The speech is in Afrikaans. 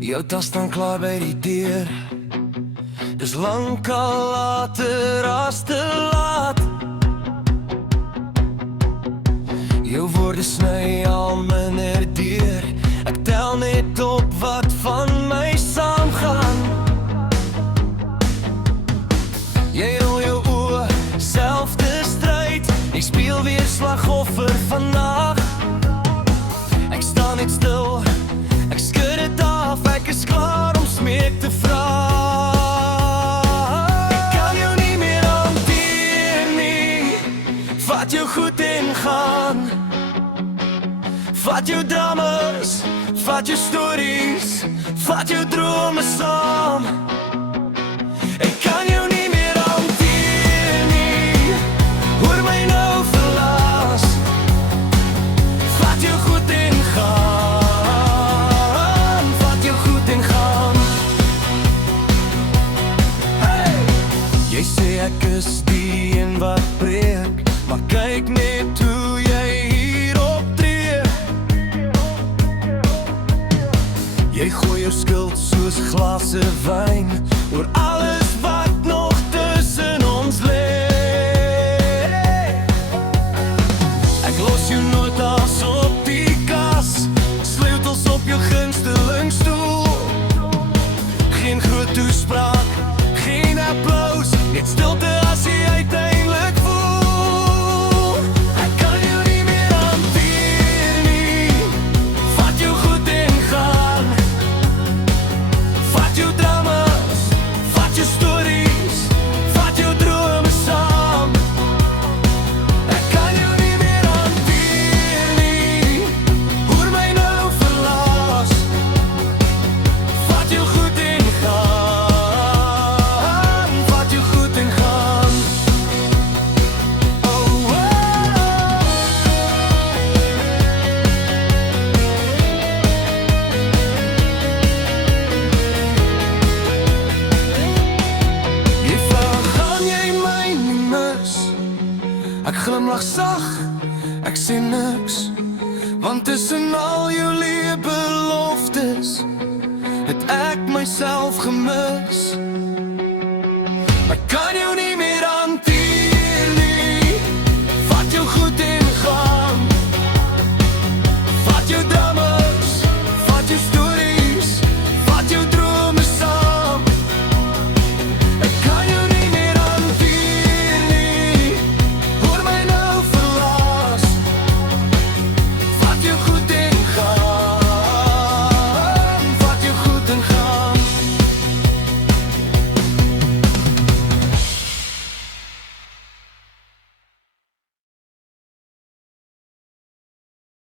Jou tas staan klaar by die deur. Dis lankal later as te laat. Jou woorde sny al minder deur. Ek tel net op wat van my saamgaan. Jy rol jou oë, selfde stryd. Ek speel weer slagoffer vandag. Ek staan net stil, ek skud dit af. Ek is klaar om smeek te vra. Ek kan jou nie meer hanteer nie. Vat jou goed en gaan. Vat jou dramas, vat jou stories, vat jou drome saam. Ek kan jou nie meer hanteer nie. Hoor my nou verlaas. Vat jou goed en gaan. Vat jou goed en gaan. Hey! Jy sê ek is die een wat breek, maar kyk net hoe jy hier optree. Jy gooi jou skuld soos glase wyn oor alles wat nog tussen ons lê. Ek los jou nooit as op die kas, sleutels op jou gunstelingstoel. Geen groot toespraak, geen applaus, net stilte as jy uiteindelik voel. Ek kan jou nie meer hanteer nie. Vat jou goed en gaan. Vat jou dramas, vat jou stories, vat jou drome saam. Ek kan jou nie meer hanteer nie. Hoor my nou verlaas. Vat jou goed en gaan. Vat jou goed en gaan. Oh, oh. Jy vraag, gaan jy my nie mis? Ek glimlag sag, ek sê niks, want tussen al jou lewe beloftes het ek myself gemis.